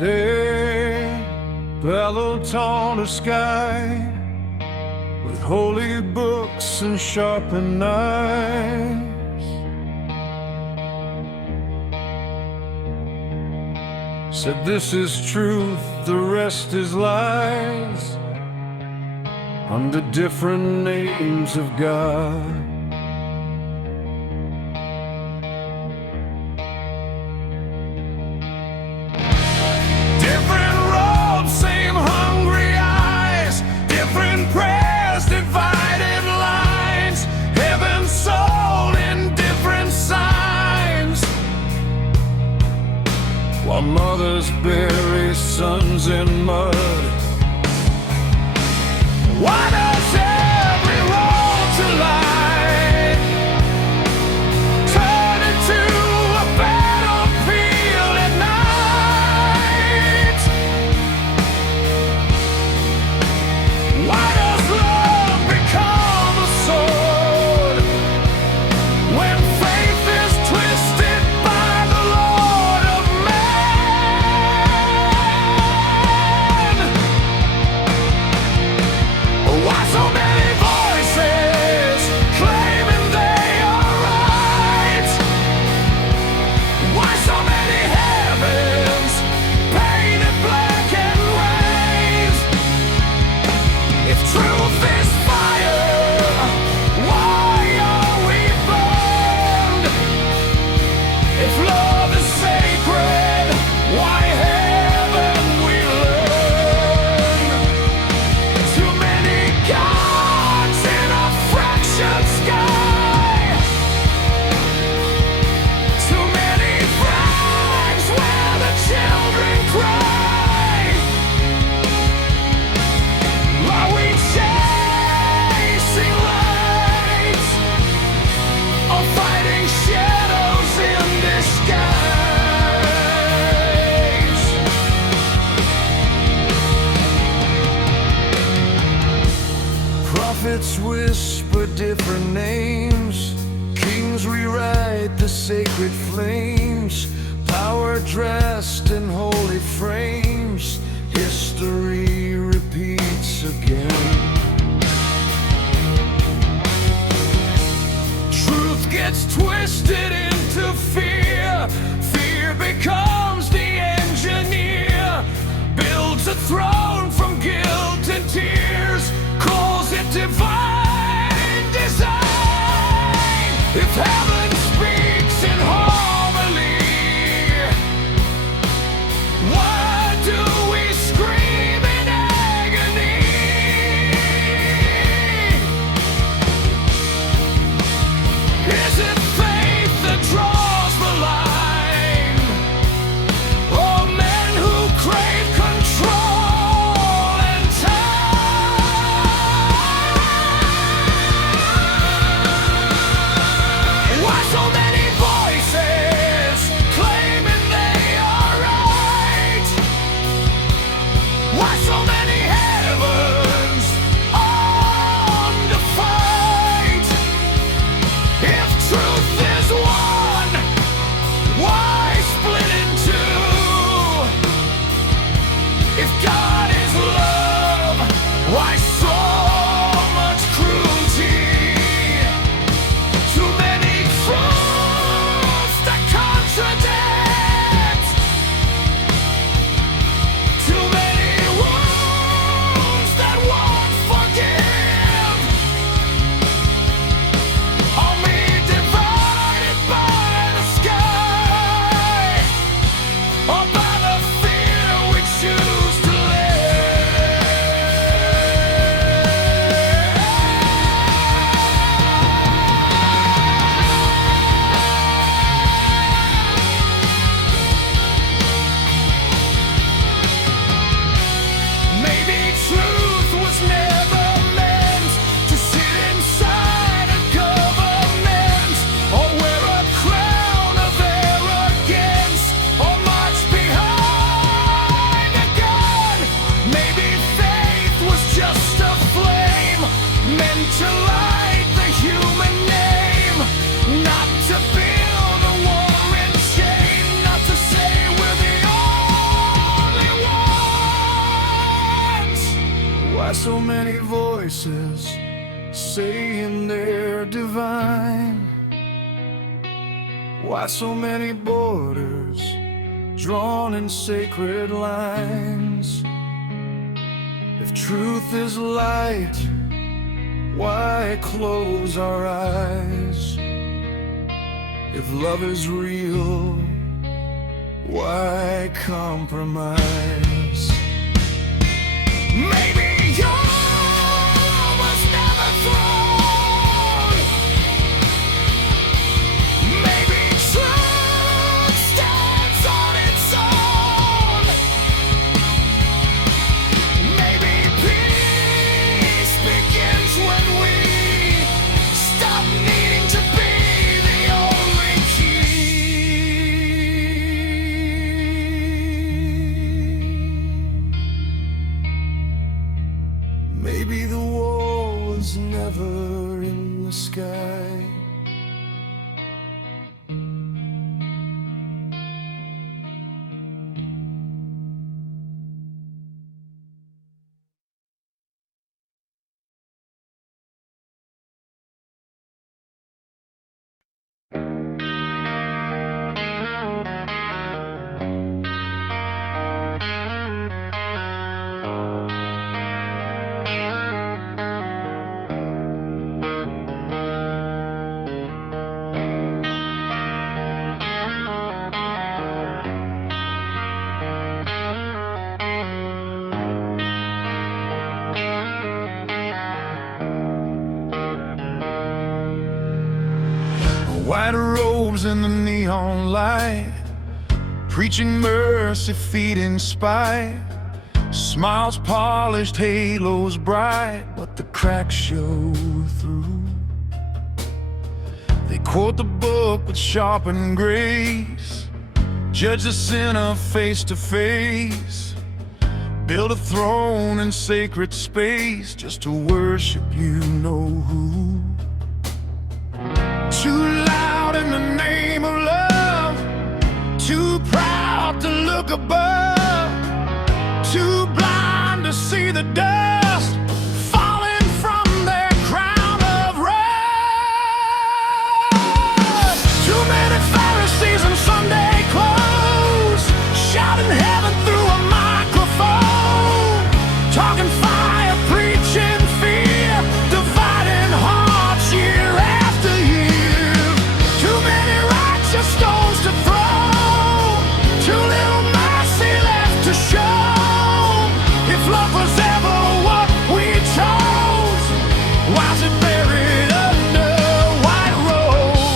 They bellowed on the sky with holy books and sharpened knives. Said this is truth, the rest is lies, under different names of God. Different roads, same hungry eyes, different prayers, divided lines, heaven sold in different signs, while mothers bury sons in mud. Why does every road to light turn into a battlefield at night? Why does love become a sword when faith is twisted by the Lord of man? Why so many voices claiming they are right? Why so many heavens painted black and raised? If truth is fire, why are we burned? If love is sacred, why haven't we learned? Too many gods in a fractured sky, too many flags where the children cry. Are we chasing lights or fighting shadows in disguise? Prophets whisper different names, kings rewrite the sacred flames, power dressed in holy frames, history repeats again. Truth gets twisted into fear, fear becomes the engineer, builds a throne from guilt and tears, calls it divine design. If heaven speaks in harmony, why do we scream in agony? Is it faith that draws the line, or men who crave control and time? Why voices saying they're divine. Why so many borders drawn in sacred lines? If truth is light, why close our eyes? If love is real, why compromise? Maybe all was never thrown. Maybe truth stands on its own. Maybe peace begins when we stop needing to be the only key. Maybe the war was never in the sky. White robes in the neon light, preaching mercy, feeding spite. Smiles polished, halos bright, but the cracks show through. They quote the book with sharpened grace, judge the sinner face to face, build a throne in sacred space just to worship you know who. Too loud in the name of love, too proud to look above, too blind to see the dust falling from their crown of rust. Too many Pharisees in Sunday clothes, shouting heaven through a microphone, talking fire, preaching fear, dividing hearts year after year. Stones to throw, too little mercy left to show. If love was ever what we chose, why's it buried under white robes?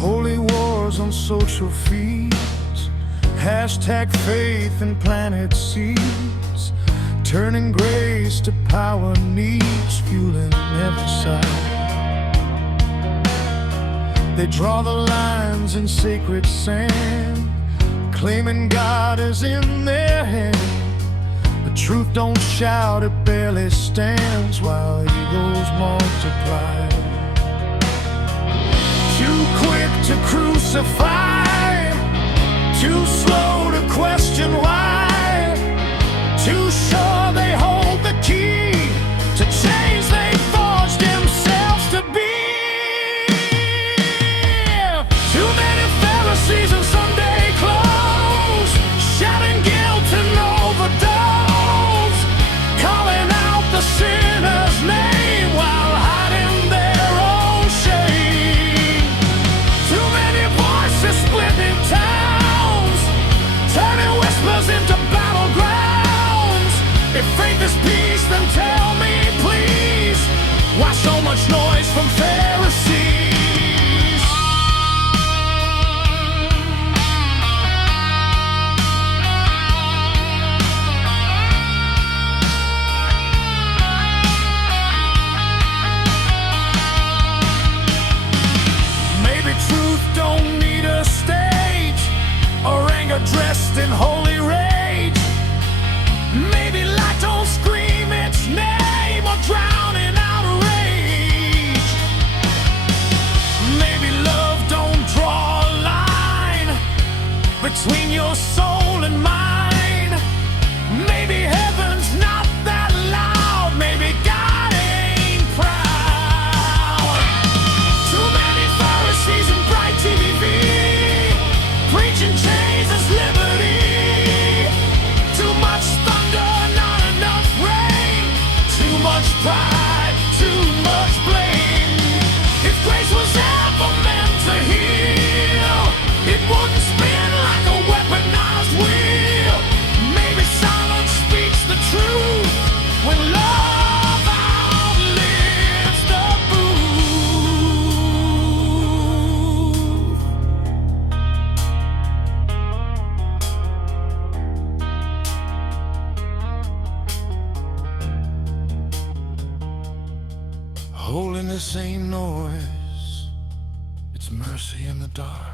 Holy wars on social feeds, hashtag faith and planet seeds, turning grace to power needs, fueling every side. They draw the lines in sacred sand, claiming God is in their hand. But truth don't shout, it barely stands while egos multiply. Too quick to crucify, too slow to question why, too sure they hold the key to change they forged themselves to be. Too many Pharisees in Sunday clothes, shouting guilt and overdose, calling out the sinner's name while hiding their own shame. Too many voices splitting towns, turning whispers into battlegrounds. If faith is peace, then tell me please, why so much noise from Pharisees? Maybe truth don't need a stage, or anger dressed in holy rage. Maybe light don't scream its name. between your soul and mine. Maybe heaven's not that loud, maybe God ain't proud. Too many Pharisees and bright TV preaching Jesus liberty. Too much thunder, not enough rain. Too much pride, too much blame. If grace was ever meant to heal, it wouldn't spin like a weaponized wheel. Maybe silence speaks the truth when love outlives the booth. Holiness ain't noise, it's mercy in the dark.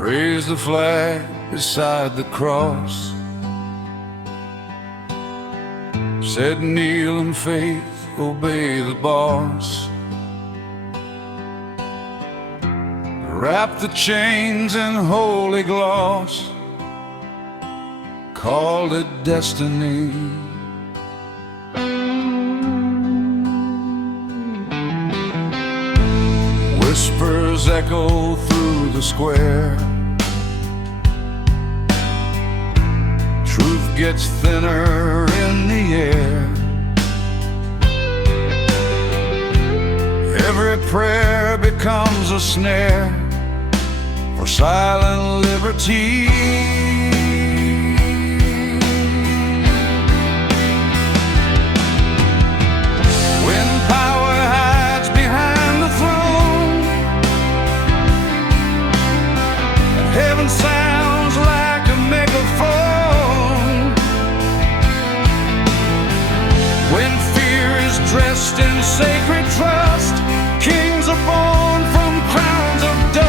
Raise the flag beside the cross, said kneel in faith, obey the boss. Wrap the chains in holy gloss, called it destiny. Whispers echo through the square, truth gets thinner in the air. Every prayer becomes a snare for silent liberty. When power hides behind the throne, and heaven sounds like a megaphone. When fear is dressed in sacred trust, kings are born from crowns of dust.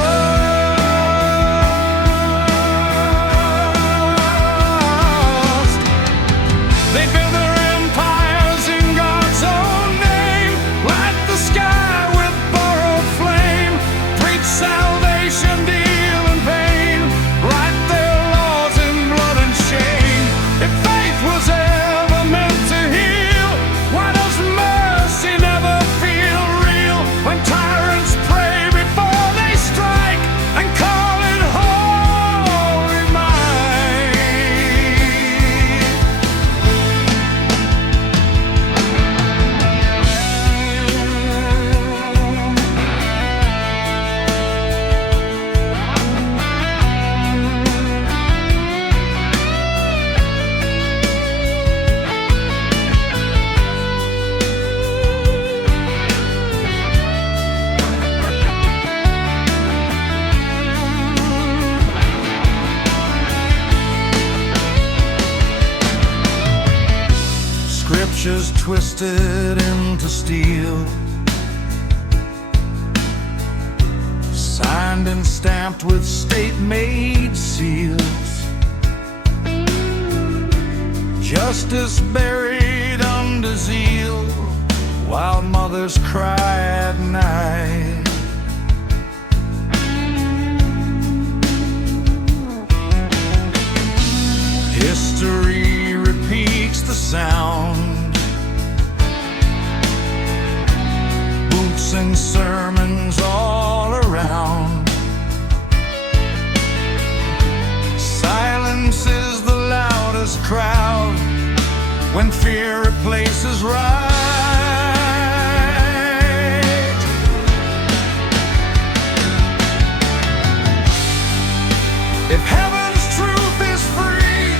They build their empires in God's own name, light the sky with borrowed flame, preach salvation, deal in pain, write their laws in blood and shame. If faith was ever meant to heal, why does mercy never feel real? When tyrants pray before they strike and call it holy might. Scriptures twisted into steel, signed and stamped with state-made seals. Justice buried under zeal, while mothers cry at night. History repeats the sound, boots and sermons all around. Silence is the loudest crowd when fear replaces right. If heaven's truth is free,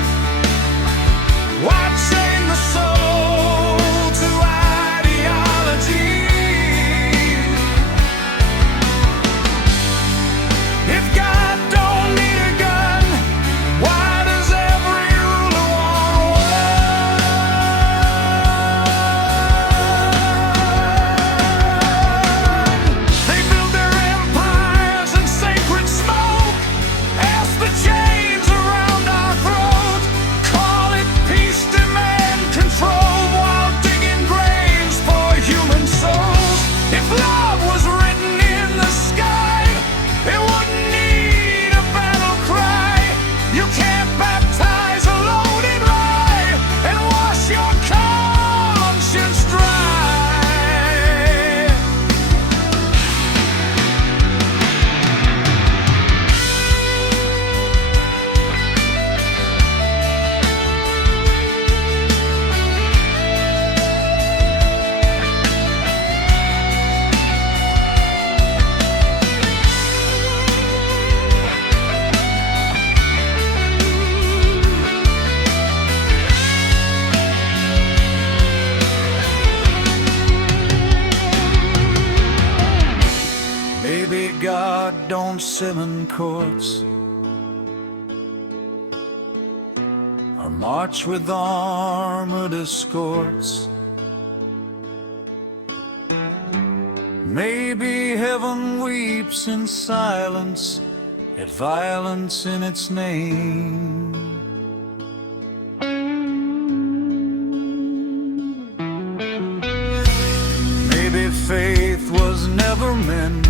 why chain the soul to ideology? If God don't need a gun, why does every ruler want one? They build their empires in sacred smoke, ask the chains around our throat, call it peace, demand control, while digging graves for human souls. If love was written in the sky, it wouldn't need a battle cry. You can't baptize a loaded lie and wash your conscience dry. Maybe God don't sit in courts or march with armored escorts. Maybe heaven weeps in silence at violence in its name. Maybe faith was never meant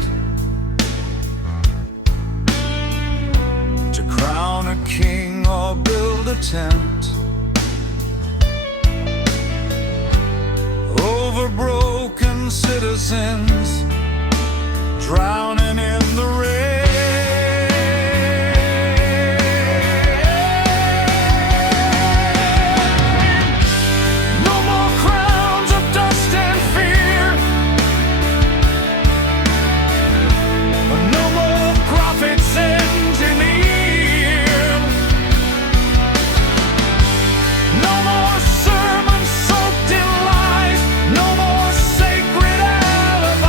to crown a king or build a tent over broken citizens drowning in the rain. No more crowns of dust and fear, no more prophets engineered, no more sermons soaked in lies, no more sacred alibis.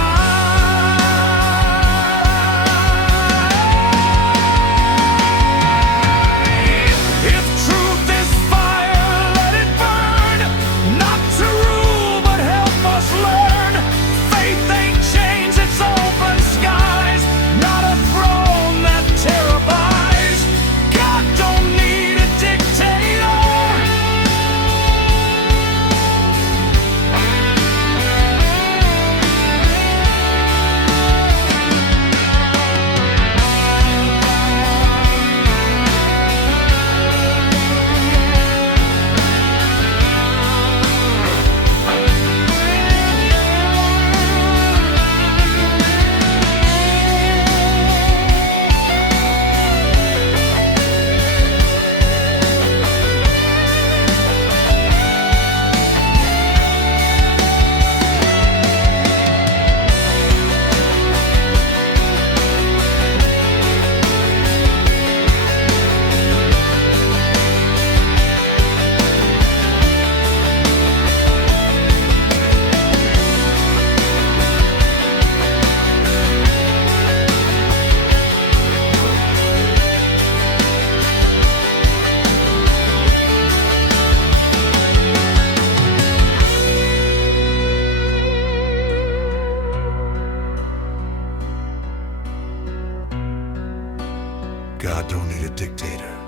God don't need a dictator.